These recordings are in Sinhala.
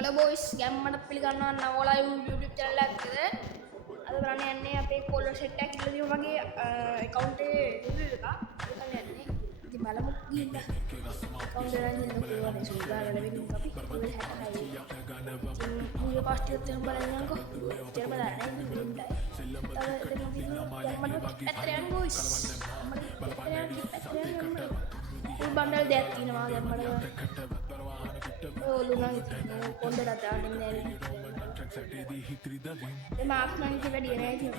Halo boys, ගැම්මට පිළිගන්නවා නවෝලා YouTube channel එකකට. අද බලන්න යන්නේ අපේ කෝලර් සෙට් එක කියලා දිනු මගේ account එකේ review එක. ඒකම යන්නේ. ඉතින් බලමු ගිහින්. account එක ගන්න පුළුවන් ඒ සුදාන ලැබෙන්නේ අපි. level 60යි. වීඩියෝ පාස්ට් එකත් එහෙම බලන්න යනකෝ. ඉතින් බලන්න ගැම්මට boys. full bundle දෙයක් තියෙනවා ගැම්මට. ලුණන් කොණ්ඩේට දාන්න නෑ. ඒ මාක් නම් ඉතින් වැඩි නෑ ඉතින්.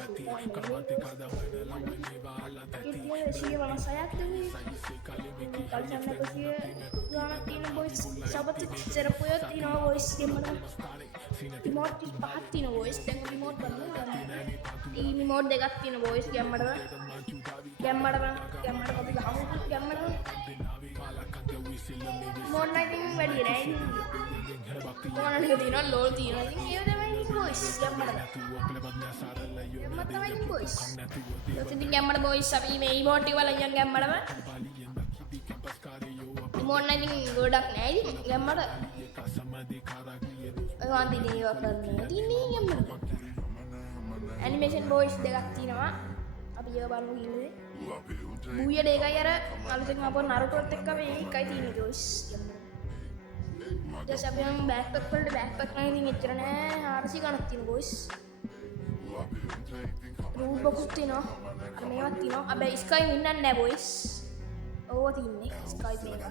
ඉතින් සිය වමසයක් දෙවි. කල්චන්න කොසිය ගානක් තියෙන බොයිස් සබත් සරපුය තියෙනවා බොයිස් ගෙම්මල. රිමෝට් පහක් තියෙනවා බොයිස්. දැන් රිමෝට් බලන්න. ටීවී රිමෝට් දෙකක් තියෙනවා බොයිස් ගැම්මට. ගැම්මට අපි ගහමු ගැම්මට. මොන්න ඉතින් වැඩි නෑ ඉතින්. මොනක් තියෙනවා ලෝල් තියෙනවා ඉතින් ඒව තමයි බොයිස් ගැම්මට. ගැම්මට තමයි බොයිස්. ඉතින් ගැම්මට බොයිස් අපි මේ රිමෝට් එක බලන් යන් ගැම්මටම. මොන්න ඉතින් ගොඩක් නෑ ඉතින් ගැම්මට. ඔය වන්දි දේව කරන්නේ. ඉතින් ගැම්මට. ඇනිමේෂන් බොයිස් දෙකක් තියෙනවා. අපි ඒව බලමු ගිහින්. බුය දෙකයි අර අලුතෙන් ආපු නරුටෝත් එක්ක මේ එකයි තියෙන්නේ බොයිස්. දැන් අපි නම් බෑක්පැක් වලට බෑක්පැක් නම් ඉතින් එච්චර නෑ 400 ගණක් තියෙන බොයිස්. රූල් බොක්ස් තියෙනවා. අර මේවත් තියෙනවා. හැබැයි ස්කයි වින්නන්නේ නෑ බොයිස්. ඕවා තියන්නේ ස්කයි මේක.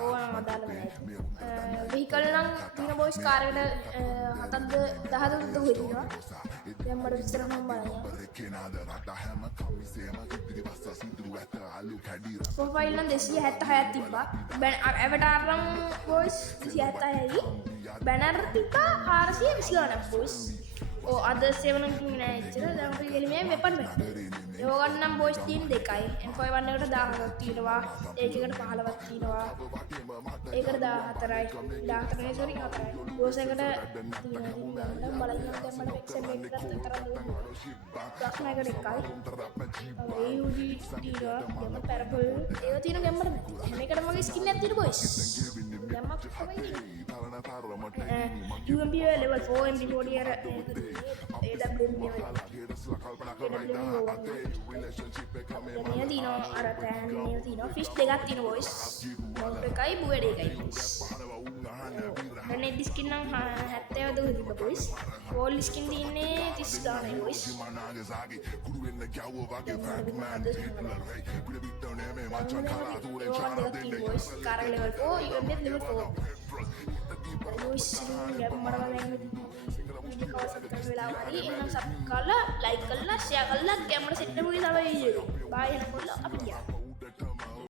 ඕවා නම් අදාළ නෑ. වෙහිකල් නම් තියෙන බොයිස් කාර් එකට 7ද 10ද උදේ තියෙනවා. දැන් මට විතර නම් බලන්න. ප්‍රොෆයිල් නම් 276ක් තිබ්බා. ඇවටාර් නම් බොයිස් 276යි. බැනර් තිබ්බා 420 ගණන් බොයිස්. ඔව් අද 7 නම් කිව්වේ නෑ එච්චර. දැන් අපි ගෙලිමේ වෙපන් වෙනවා. ඒව ගන්න නම් බොයිස් තියෙන දෙකයි. M51 එකට 10ක් තියෙනවා. ඒකකට 15ක් තියෙනවා. ඒකට 14යි. 14 නේ සෝරි 4යි. බොයිස් එකට තියෙනවා. බලන්න දැන් මට එක්සෙල් එකකට තරම් ප්‍රශ්නයකට එකයි. ඒ යුඩි තියෙනවා. දැන් පැරබල් ඒව තියෙන ගැම්මට මේකට මගේ ස්කින් එකක් තියෙන බොයිස්. ගැම්මක් තමයි තියෙන්නේ. UMP level 4 MP40 අර මේ දිනෝ අර තෑන් මේ දිනෝ ෆිෂ් දෙකක් තියෙන බොයිස්. මොකද එකයි බුවඩ එකයි. දැන් මේ ස්කින් නම් 70 දුක තිබ්බ බොයිස්. ඕල් ස්කින් දින්නේ 30 ගානයි boys. Car level 4 UMP level 4 boys ගැම්මඩ වලින් වීඩියෝ කවස් කරන වෙලාවයි එහෙනම් සබ් කරලා ලයික් කරලා ෂෙයා කරලා ගැම්මඩ සෙට් වෙමු කියලා තමයි වීඩියෝ එක. බයි එනකොට අපි